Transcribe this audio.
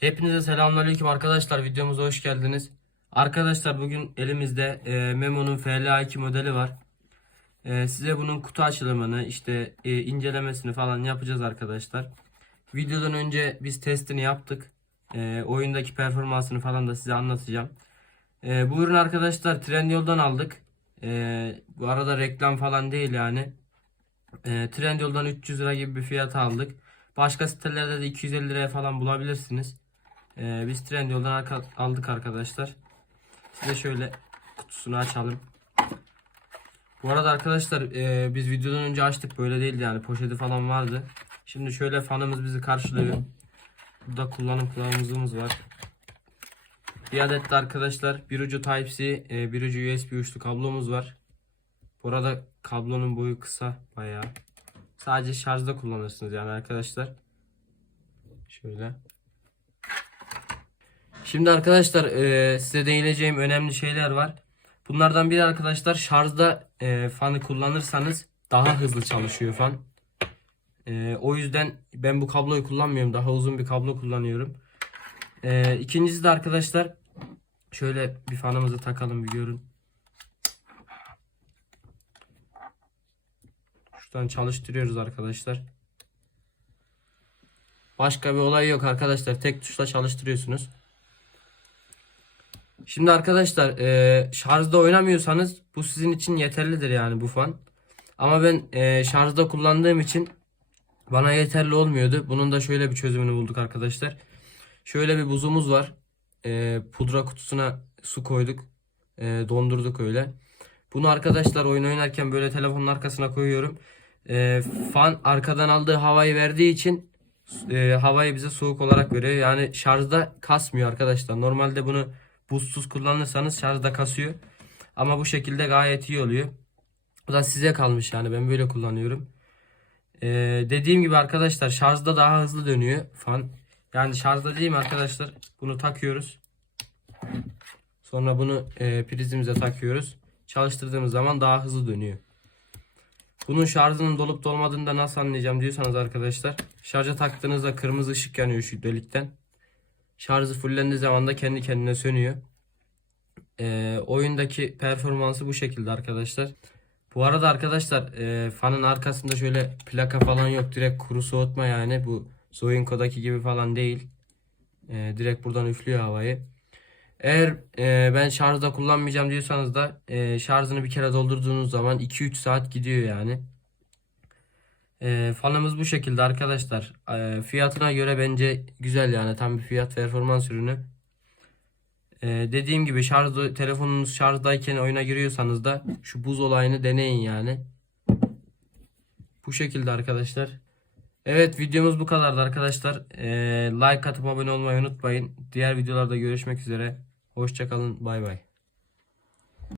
Hepinize selamünaleyküm arkadaşlar. Videomuza hoş geldiniz. Arkadaşlar bugün elimizde e, Memo'nun FLA2 modeli var. E, size bunun kutu açılımını, işte e, incelemesini falan yapacağız arkadaşlar. Videodan önce biz testini yaptık. E, oyundaki performansını falan da size anlatacağım. E, bu ürün arkadaşlar Trendyol'dan aldık. E, bu arada reklam falan değil yani. E, Trendyol'dan 300 lira gibi bir fiyat aldık. Başka sitelerde de 250 liraya falan bulabilirsiniz. Ee, biz Trendyol'dan arka- aldık arkadaşlar. Size şöyle kutusunu açalım. Bu arada arkadaşlar e, biz videodan önce açtık böyle değildi yani poşeti falan vardı. Şimdi şöyle fanımız bizi karşılıyor. Burada kullanım kılavuzumuz var. Bir adet de arkadaşlar bir ucu Type-C, e, bir ucu USB uçlu kablomuz var. Bu arada kablonun boyu kısa bayağı. Sadece şarjda kullanırsınız yani arkadaşlar. Şöyle. Şimdi arkadaşlar e, size değineceğim önemli şeyler var. Bunlardan biri arkadaşlar şarjda e, fanı kullanırsanız daha hızlı çalışıyor fan. E, o yüzden ben bu kabloyu kullanmıyorum. Daha uzun bir kablo kullanıyorum. E, ikincisi de arkadaşlar şöyle bir fanımızı takalım bir görün. Şuradan çalıştırıyoruz arkadaşlar. Başka bir olay yok arkadaşlar. Tek tuşla çalıştırıyorsunuz. Şimdi arkadaşlar e, şarjda oynamıyorsanız bu sizin için yeterlidir yani bu fan. Ama ben e, şarjda kullandığım için bana yeterli olmuyordu. Bunun da şöyle bir çözümünü bulduk arkadaşlar. Şöyle bir buzumuz var. E, pudra kutusuna su koyduk. E, dondurduk öyle. Bunu arkadaşlar oyun oynarken böyle telefonun arkasına koyuyorum. E, fan arkadan aldığı havayı verdiği için e, havayı bize soğuk olarak veriyor. Yani şarjda kasmıyor arkadaşlar. Normalde bunu buzsuz kullanırsanız şarjda kasıyor. Ama bu şekilde gayet iyi oluyor. Bu da size kalmış yani ben böyle kullanıyorum. E, dediğim gibi arkadaşlar şarjda daha hızlı dönüyor fan. Yani şarjda değil mi arkadaşlar? Bunu takıyoruz. Sonra bunu e, prizimize takıyoruz. Çalıştırdığımız zaman daha hızlı dönüyor. Bunun şarjının dolup dolmadığını da nasıl anlayacağım diyorsanız arkadaşlar. Şarja taktığınızda kırmızı ışık yanıyor şu delikten. Şarjı fullendiği zaman da kendi kendine sönüyor. Ee, oyundaki performansı bu şekilde arkadaşlar. Bu arada arkadaşlar e, fanın arkasında şöyle plaka falan yok. Direkt kuru soğutma yani. Bu Zoinko'daki gibi falan değil. E, direkt buradan üflüyor havayı. Eğer e, ben şarjda kullanmayacağım diyorsanız da e, şarjını bir kere doldurduğunuz zaman 2-3 saat gidiyor yani. E, fanımız bu şekilde arkadaşlar. E, fiyatına göre bence güzel yani tam bir fiyat performans ürünü. E, dediğim gibi şarj telefonunuz şarjdayken oyuna giriyorsanız da şu buz olayını deneyin yani. Bu şekilde arkadaşlar. Evet videomuz bu kadardı arkadaşlar. E, like atıp abone olmayı unutmayın. Diğer videolarda görüşmek üzere. Hoşçakalın. Bay bay.